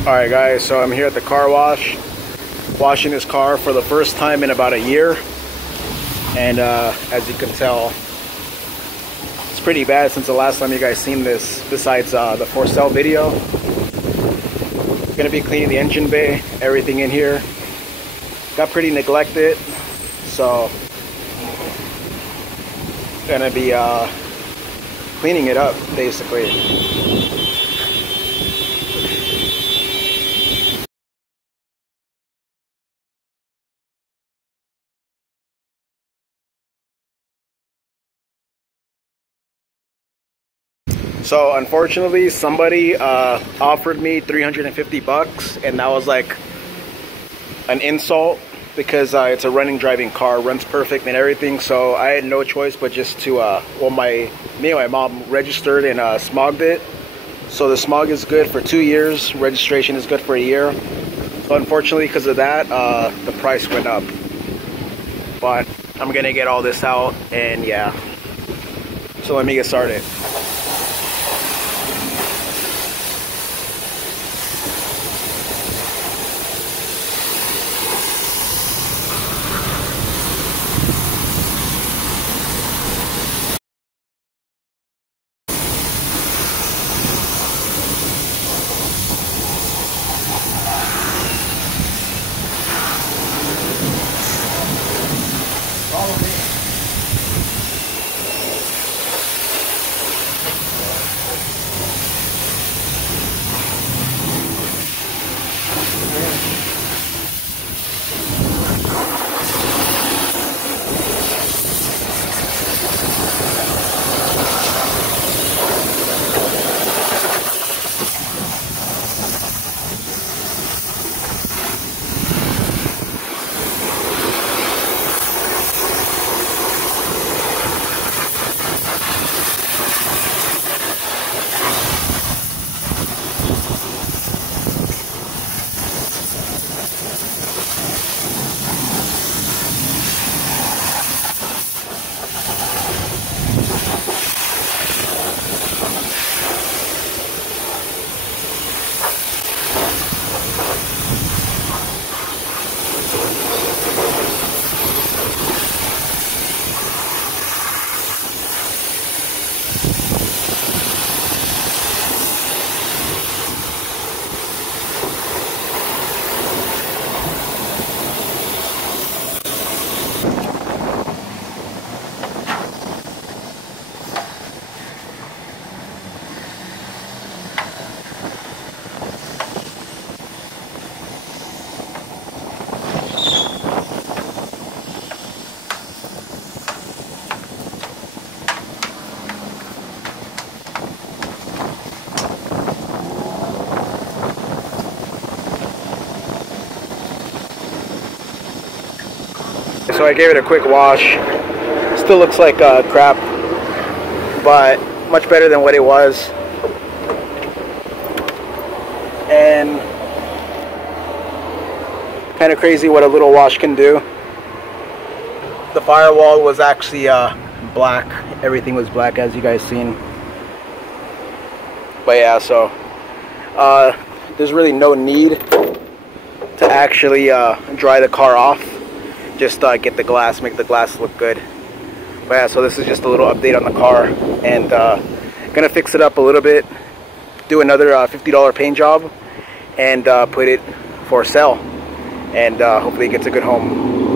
Alright guys, so I'm here at the car wash, washing this car for the first time in about a year, and as you can tell, it's pretty bad since the last time you guys seen this, besides the for sale video. Gonna be cleaning the engine bay, everything in here. Got pretty neglected, so gonna be cleaning it up basically. So unfortunately, somebody offered me 350 bucks, and that was like an insult because it's a running, driving car, runs perfect and everything. So I had no choice but just to, well, me and my mom registered and smogged it. So the smog is good for 2 years, registration is good for a year. So unfortunately, because of that, the price went up. But I'm gonna get all this out, and yeah. So let me get started. So I gave it a quick wash. Still looks like crap, but much better than what it was. And kind of crazy what a little wash can do. The firewall was actually black. Everything was black, as you guys seen. But yeah, so there's really no need to actually dry the car off. Just get the glass, make the glass look good. But yeah, so this is just a little update on the car, and gonna fix it up a little bit, do another $50 paint job, and put it for sale, and hopefully it gets a good home.